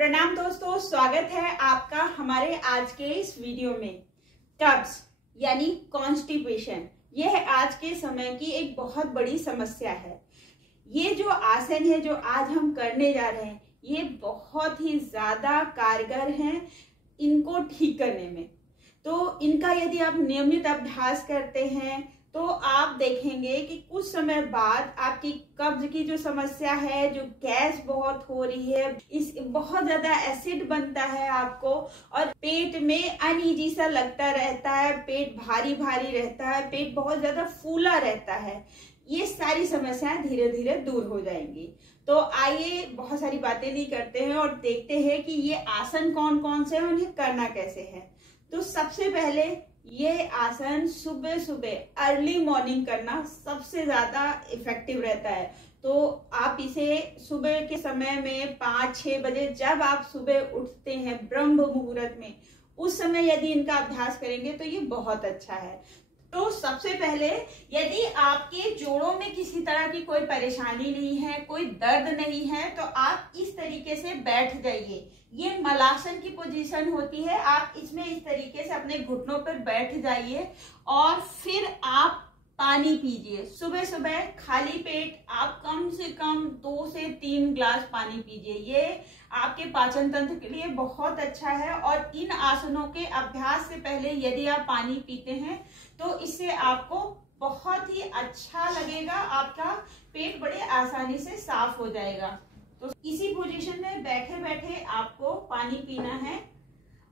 प्रणाम दोस्तों, स्वागत है आपका हमारे आज के इस वीडियो में। कब्ज यानी कॉन्स्टिपेशन, यह आज के समय की एक बहुत बड़ी समस्या है। ये जो आसन है जो आज हम करने जा रहे हैं, ये बहुत ही ज्यादा कारगर हैं इनको ठीक करने में। तो इनका यदि आप नियमित अभ्यास करते हैं तो आप देखेंगे कि कुछ समय बाद आपकी कब्ज की जो समस्या है, जो गैस बहुत हो रही है, इस बहुत ज्यादा एसिड बनता है आपको और पेट में अनईजी सा लगता रहता है, पेट भारी भारी रहता है, पेट बहुत ज्यादा फूला रहता है, ये सारी समस्याएं धीरे धीरे दूर हो जाएंगी। तो आइए बहुत सारी बातें नहीं करते हैं और देखते हैं कि ये आसन कौन कौन से हैं, उन्हें करना कैसे है। तो सबसे पहले ये आसन सुबह सुबह अर्ली मॉर्निंग करना सबसे ज्यादा इफेक्टिव रहता है। तो आप इसे सुबह के समय में 5-6 बजे जब आप सुबह उठते हैं ब्रह्म मुहूर्त में, उस समय यदि इनका अभ्यास करेंगे तो ये बहुत अच्छा है। तो सबसे पहले यदि आपके जोड़ों में किसी तरह की कोई परेशानी नहीं है, कोई दर्द नहीं है, तो आप इस तरीके से बैठ जाइए। ये मलासन की पोजीशन होती है। आप इसमें इस तरीके से अपने घुटनों पर बैठ जाइए और फिर आप पानी पीजिए। सुबह सुबह खाली पेट आप कम से कम 2 से 3 ग्लास पानी पीजिए। ये आपके पाचन तंत्र के लिए बहुत अच्छा है और इन आसनों के अभ्यास से पहले यदि आप पानी पीते हैं तो इससे आपको बहुत ही अच्छा लगेगा, आपका पेट बड़े आसानी से साफ हो जाएगा। तो इसी पोजीशन में बैठे बैठे आपको पानी पीना है।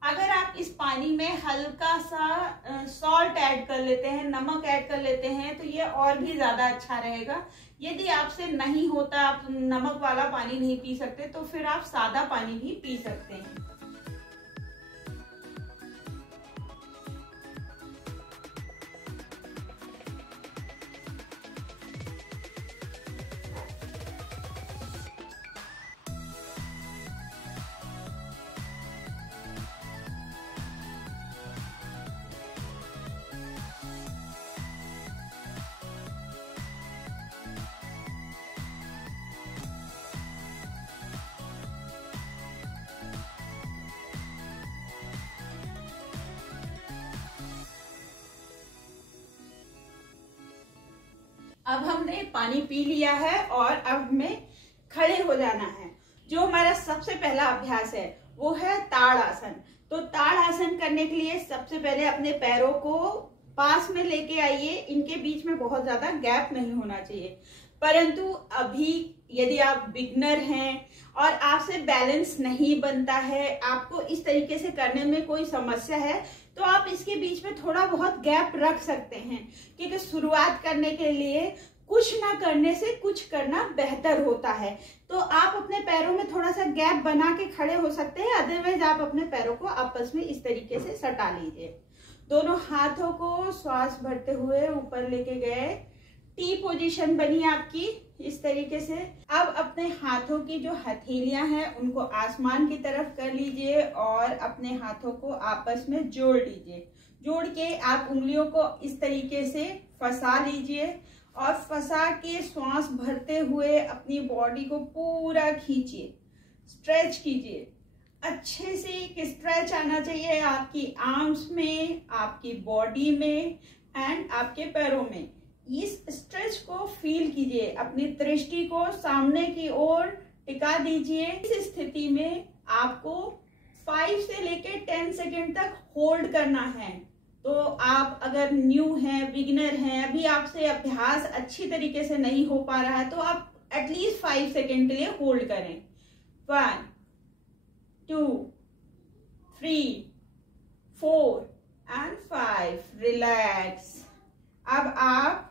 अगर आप इस पानी में हल्का सा सॉल्ट ऐड कर लेते हैं, नमक ऐड कर लेते हैं, तो ये और भी ज्यादा अच्छा रहेगा। यदि आपसे नहीं होता, आप नमक वाला पानी नहीं पी सकते, तो फिर आप सादा पानी भी पी सकते हैं। अब हमने पानी पी लिया है और अब हमें खड़े हो जाना है। जो हमारा सबसे पहला अभ्यास है वो है ताड़ आसन। तो ताड़ आसन करने के लिए सबसे पहले अपने पैरों को पास में लेके आइए। इनके बीच में बहुत ज्यादा गैप नहीं होना चाहिए। परंतु अभी यदि आप बिगनर हैं और आपसे बैलेंस नहीं बनता है, आपको इस तरीके से करने में कोई समस्या है, तो आप इसके बीच में थोड़ा बहुत गैप रख सकते हैं, क्योंकि शुरुआत करने के लिए कुछ ना करने से कुछ करना बेहतर होता है। तो आप अपने पैरों में थोड़ा सा गैप बना के खड़े हो सकते हैं। अदरवाइज आप अपने पैरों को आपस में इस तरीके से सटा लीजिए। दोनों हाथों को श्वास भरते हुए ऊपर लेके गए। टी पोजीशन बनी आपकी इस तरीके से। अब अपने हाथों की जो हथेलियां हैं उनको आसमान की तरफ कर लीजिए और अपने हाथों को आपस में जोड़ लीजिए। जोड़ के आप उंगलियों को इस तरीके से फंसा लीजिए और फंसा के श्वास भरते हुए अपनी बॉडी को पूरा खींचिए, स्ट्रेच कीजिए। अच्छे से एक स्ट्रेच आना चाहिए आपकी आर्म्स में, आपकी बॉडी में एंड आपके पैरों में। इस स्ट्रेच को फील कीजिए, अपनी दृष्टि को सामने की ओर टिका दीजिए। इस स्थिति में आपको 5 से लेकर 10 सेकेंड तक होल्ड करना है। तो आप अगर न्यू हैं, बिगिनर हैं, अभी आपसे अभ्यास अच्छी तरीके से नहीं हो पा रहा है, तो आप एटलीस्ट 5 सेकेंड के लिए होल्ड करें। 1 2 3 4 एंड 5। रिलैक्स। अब आप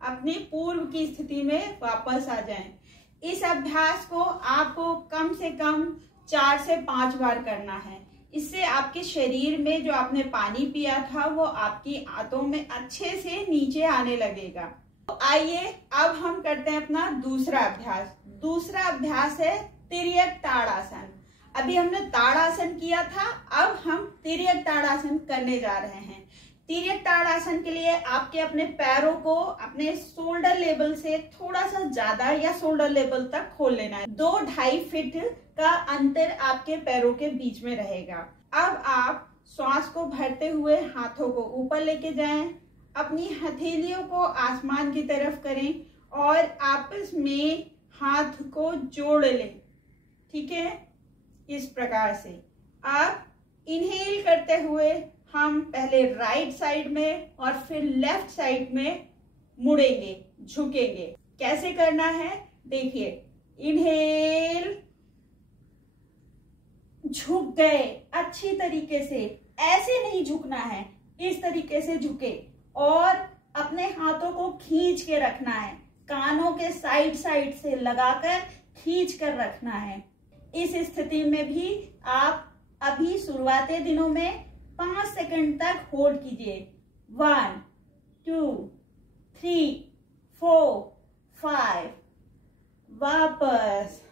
अपनी पूर्व की स्थिति में वापस आ जाएं। इस अभ्यास को आपको कम से कम 4 से 5 बार करना है। इससे आपके शरीर में जो आपने पानी पिया था वो आपकी आंतों में अच्छे से नीचे आने लगेगा। तो आइए अब हम करते हैं अपना दूसरा अभ्यास। दूसरा अभ्यास है तिर्यक ताड़ासन। अभी हमने ताड़ासन किया था, अब हम तिर्यक ताड़ासन करने जा रहे हैं। तिर्यक ताड़ासन के लिए आपके अपने पैरों को अपने शोल्डर लेवल से थोड़ा सा ज्यादा या शोल्डर लेवल तक खोल लेना है। 2-2.5 फीट का अंतर आपके पैरों के बीच में रहेगा। अब आप श्वास को भरते हुए हाथों को ऊपर लेके जाएं, अपनी हथेलियों को आसमान की तरफ करें और आपस में हाथ को जोड़ लें। ठीक है, इस प्रकार से। अब इनहेल करते हुए हम पहले राइट साइड में और फिर लेफ्ट साइड में मुड़ेंगे, झुकेंगे। कैसे करना है देखिए, इनहेल, झुक गए अच्छी तरीके से, ऐसे नहीं झुकना है, इस तरीके से झुके और अपने हाथों को खींच के रखना है, कानों के साइड साइड से लगाकर खींच कर रखना है। इस स्थिति में भी आप अभी शुरुआती दिनों में 5 सेकंड तक होल्ड कीजिए। 1 2 3 4 5, वापस।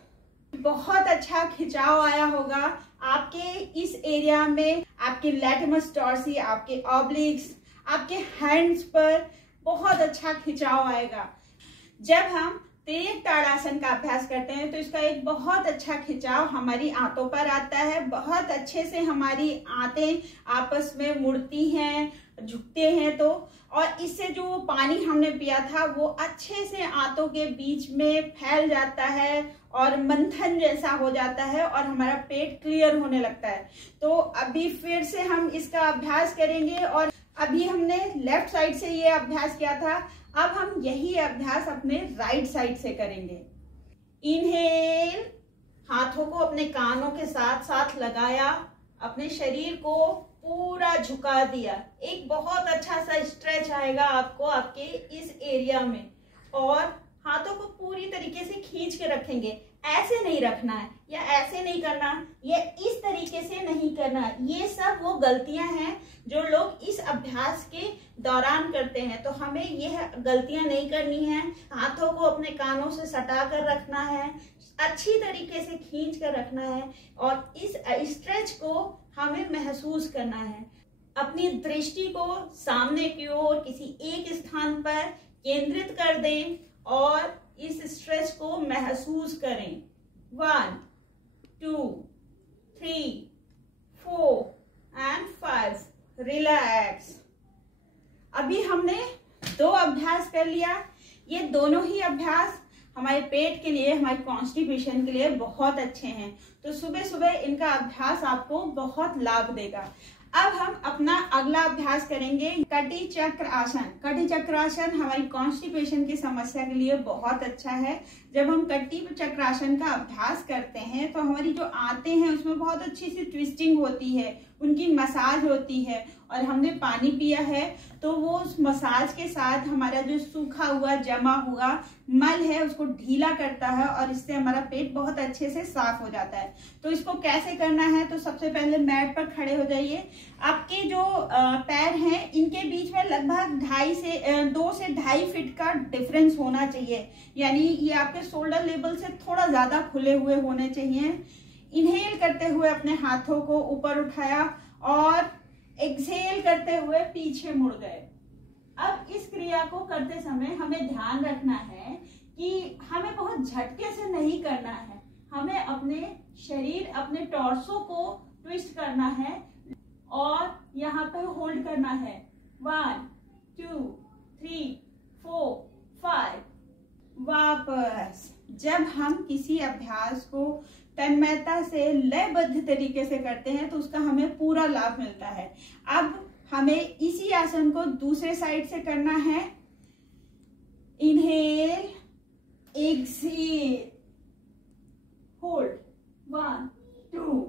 बहुत अच्छा खिंचाव आया होगा आपके इस एरिया में, आपके लैटिमस टॉर्सी, आपके ऑब्लिक्स, आपके हैंड्स पर बहुत अच्छा खिंचाव आएगा। जब हम तिर्यक ताड़ासन का अभ्यास करते हैं तो इसका एक बहुत अच्छा खिंचाव हमारी आंतों पर आता है। बहुत अच्छे से हमारी आंतें आपस में मुड़ती हैं, झुकते हैं तो, और इससे जो पानी हमने पिया था वो अच्छे से आंतों के बीच में फैल जाता है और मंथन जैसा हो जाता है और हमारा पेट क्लियर होने लगता है। तो अभी फिर से हम इसका अभ्यास करेंगे। और अभी हमने लेफ्ट साइड से ये अभ्यास किया था, अब हम यही अभ्यास अपने राइट साइड से करेंगे। इनहेल, हाथों को अपने कानों के साथ साथ लगाया, अपने शरीर को पूरा झुका दिया। एक बहुत अच्छा सा स्ट्रेच आएगा आपको आपके इस एरिया में, और हाथों को पूरी तरीके से खींच के रखेंगे। ऐसे नहीं रखना है या ऐसे नहीं करना, ये इस तरीके से नहीं करना। ये सब वो गलतियां हैं जो लोग इस अभ्यास के दौरान करते हैं, तो हमें यह गलतियां नहीं करनी है। हाथों को अपने कानों से सटा कर रखना है, अच्छी तरीके से खींच कर रखना है और इस स्ट्रेच को हमें महसूस करना है। अपनी दृष्टि को सामने की ओर किसी एक स्थान पर केंद्रित कर दें और इस स्ट्रेच को महसूस करें। 1 2 3 4 and 5, रिलैक्स। अभी हमने 2 अभ्यास कर लिया। ये दोनों ही अभ्यास हमारे पेट के लिए, हमारे कॉन्स्टिपेशन के लिए बहुत अच्छे हैं। तो सुबह सुबह इनका अभ्यास आपको बहुत लाभ देगा। अब हम अपना अगला अभ्यास करेंगे, कटी चक्र आसन। कटी चक्र आसन हमारी कॉन्स्टिपेशन की समस्या के लिए बहुत अच्छा है। जब हम कटी चक्र आसन का अभ्यास करते हैं तो हमारी जो आंतें हैं उसमें बहुत अच्छी सी ट्विस्टिंग होती है, उनकी मसाज होती है, और हमने पानी पिया है तो वो उस मसाज के साथ हमारा जो सूखा हुआ जमा हुआ मल है उसको ढीला करता है और इससे हमारा पेट बहुत अच्छे से साफ हो जाता है। तो इसको कैसे करना है, तो सबसे पहले मैट पर खड़े हो जाइए। आपके जो पैर हैं इनके बीच में लगभग 2 से 2.5 फीट का डिफरेंस होना चाहिए, यानी ये आपके शोल्डर लेवल से थोड़ा ज्यादा खुले हुए होने चाहिए। इनहेल करते हुए अपने हाथों को ऊपर उठाया और एक्सहेल करते हुए पीछे मुड़ गए। अब इस क्रिया को करते समय हमें ध्यान रखना है कि हमें बहुत झटके से नहीं करना है, हमें अपने शरीर, अपने टॉर्सो को ट्विस्ट करना है और यहाँ पे होल्ड करना है। 1 2 3 4 5, वापस। जब हम किसी अभ्यास को तन्मयता से लयबद्ध तरीके से करते हैं तो उसका हमें पूरा लाभ मिलता है। अब हमें इसी आसन को दूसरे साइड से करना है। Inhale, exhale, hold. 1 2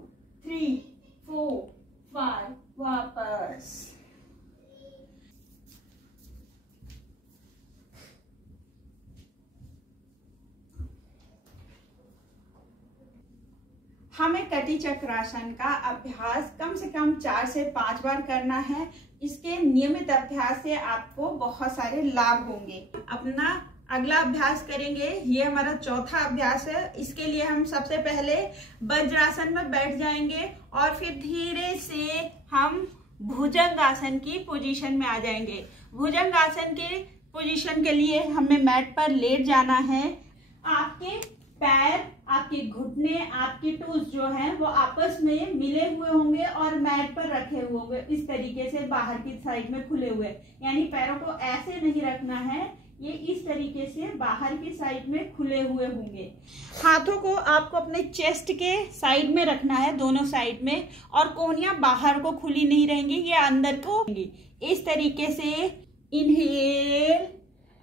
3 4 5, वापस। हमें कटी चक्रासन का अभ्यास कम से कम 4 से 5 बार करना है। इसके नियमित अभ्यास से आपको बहुत सारे लाभ होंगे। अपना अगला अभ्यास करेंगे, ये हमारा चौथा अभ्यास है। इसके लिए हम सबसे पहले वज्रासन में बैठ जाएंगे और फिर धीरे से हम भुजंग आसन की पोजीशन में आ जाएंगे। भुजंग आसन के पोजीशन के लिए हमें मैट पर लेट जाना है। आपके पैर, आपके घुटने, आपके टोज जो हैं वो आपस में मिले हुए होंगे और मैट पर रखे हुए होंगे, इस तरीके से बाहर की साइड में खुले हुए। यानी पैरों को ऐसे नहीं रखना है, ये इस तरीके से बाहर की साइड में खुले हुए होंगे। हाथों को आपको अपने चेस्ट के साइड में रखना है, दोनों साइड में, और कोहनियां बाहर को खुली नहीं रहेंगी, ये अंदर को होंगी। इस तरीके से इनहेल।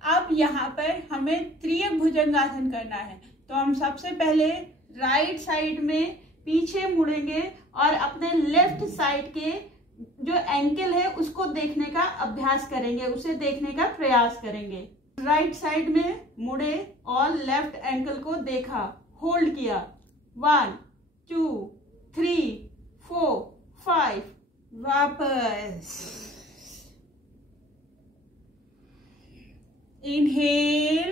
अब यहाँ पर हमें त्रियक भुजंगासन करना है, तो हम सबसे पहले राइट साइड में पीछे मुड़ेंगे और अपने लेफ्ट साइड के जो एंकल है उसको देखने का अभ्यास करेंगे, उसे देखने का प्रयास करेंगे। राइट साइड में मुड़े और लेफ्ट एंकल को देखा, होल्ड किया, 1 2 3 4 5, वापस इनहेल,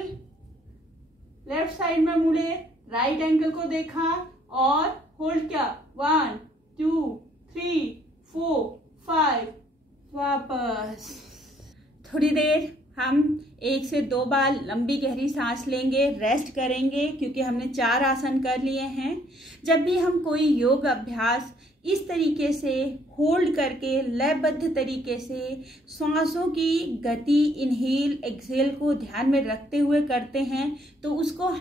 लेफ्ट साइड में मुड़े, राइट एंकल को देखा और होल्ड किया, 1 2 3 4 5, वापस। थोड़ी देर हम 1 से 2 बार लंबी गहरी सांस लेंगे, रेस्ट करेंगे, क्योंकि हमने 4 आसन कर लिए हैं। जब भी हम कोई योग अभ्यास इस तरीके से होल्ड करके लयबद्ध तरीके से सांसों की गति, इनहेल एक्सहेल को ध्यान में रखते हुए करते हैं, तो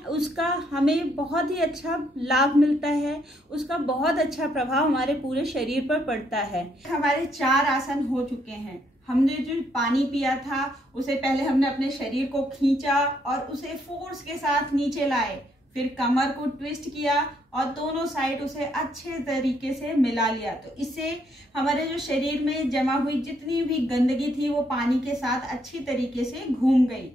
उसका हमें बहुत ही अच्छा लाभ मिलता है, उसका बहुत अच्छा प्रभाव हमारे पूरे शरीर पर पड़ता है। हमारे 4 आसन हो चुके हैं। हमने जो पानी पिया था उसे पहले हमने अपने शरीर को खींचा और उसे फोर्स के साथ नीचे लाए, फिर कमर को ट्विस्ट किया और दोनों साइड उसे अच्छे तरीके से मिला लिया। तो इससे हमारे जो शरीर में जमा हुई जितनी भी गंदगी थी वो पानी के साथ अच्छी तरीके से घूम गई।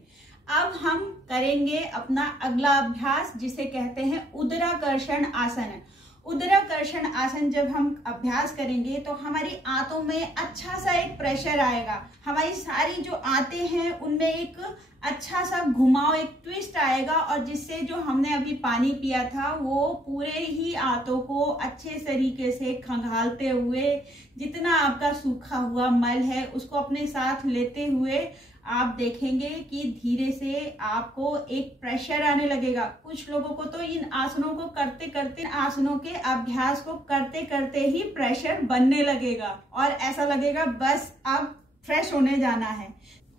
अब हम करेंगे अपना अगला अभ्यास, जिसे कहते हैं उदराकर्षण आसन। उदराकर्षण आसन जब हम अभ्यास करेंगे तो हमारी आंतों में अच्छा सा एक प्रेशर आएगा, हमारी सारी जो आंतें हैं उनमें एक अच्छा सा घुमाव, एक ट्विस्ट आएगा, और जिससे जो हमने अभी पानी पिया था वो पूरे ही आंतों को अच्छे तरीके से खंगालते हुए, जितना आपका सूखा हुआ मल है उसको अपने साथ लेते हुए आप देखेंगे कि धीरे से आपको एक प्रेशर आने लगेगा। कुछ लोगों को तो इन आसनों को करते करते, आसनों के अभ्यास को करते करते ही प्रेशर बनने लगेगा और ऐसा लगेगा बस अब फ्रेश होने जाना है।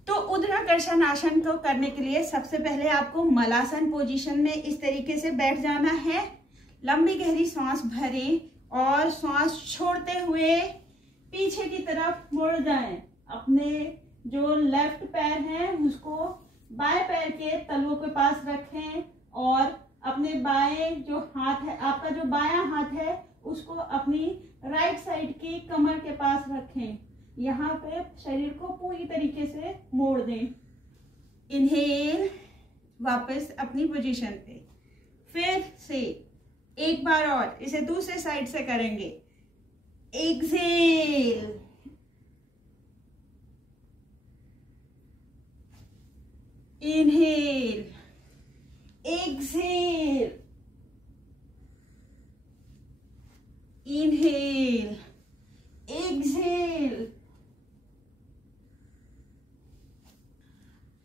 तो उदराकर्षण आसन को करने के लिए सबसे पहले आपको मलासन पोजीशन में इस तरीके से बैठ जाना है। लंबी गहरी सांस भरें और सांस छोड़ते हुए पीछे की तरफ मुड़ जाएं। अपने जो लेफ्ट पैर है उसको बाएं पैर के तलुओं के पास रखें और अपने बाएं जो हाथ है, आपका जो बायां हाथ है उसको अपनी राइट साइड की कमर के पास रखें। यहाँ पे शरीर को पूरी तरीके से मोड़ दें। इनहेल, वापस अपनी पोजीशन पे, फिर से एक बार और इसे दूसरे साइड से करेंगे। Exhale, inhale, exhale, inhale, exhale.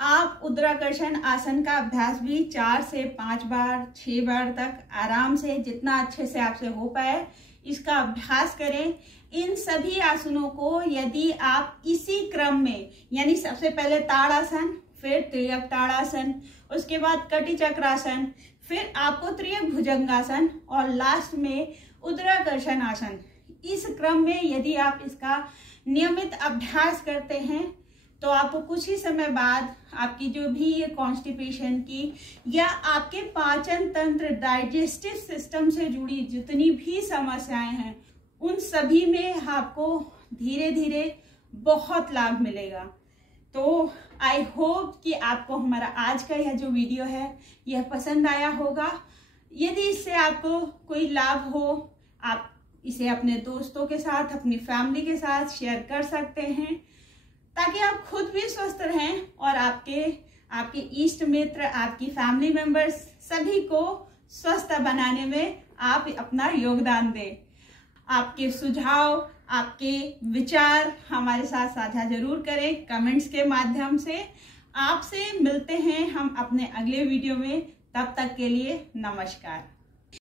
आप उदराकर्षण आसन का अभ्यास भी 4 से 5 बार, 6 बार तक आराम से, जितना अच्छे से आपसे हो पाए, इसका अभ्यास करें। इन सभी आसनों को यदि आप इसी क्रम में, यानी सबसे पहले ताड़ासन, फिर त्रियक ताड़ासन, उसके बाद कटी चक्रासन, फिर आपको त्रियक भुजंगासन और लास्ट में उदराकर्षण आसन, इस क्रम में यदि आप इसका नियमित अभ्यास करते हैं तो आपको कुछ ही समय बाद आपकी जो भी ये कॉन्स्टिपेशन की या आपके पाचन तंत्र, डाइजेस्टिव सिस्टम से जुड़ी जितनी भी समस्याएं हैं उन सभी में आपको धीरे धीरे बहुत लाभ मिलेगा। तो आई होप कि आपको हमारा आज का यह जो वीडियो है यह पसंद आया होगा। यदि इससे आपको कोई लाभ हो, आप इसे अपने दोस्तों के साथ, अपनी फैमिली के साथ शेयर कर सकते हैं, ताकि आप खुद भी स्वस्थ रहें और आपके इष्ट मित्र, आपकी फैमिली मेंबर्स सभी को स्वस्थ बनाने में आप अपना योगदान दें। आपके सुझाव, आपके विचार हमारे साथ साझा जरूर करें कमेंट्स के माध्यम से। आपसे मिलते हैं हम अपने अगले वीडियो में। तब तक के लिए नमस्कार।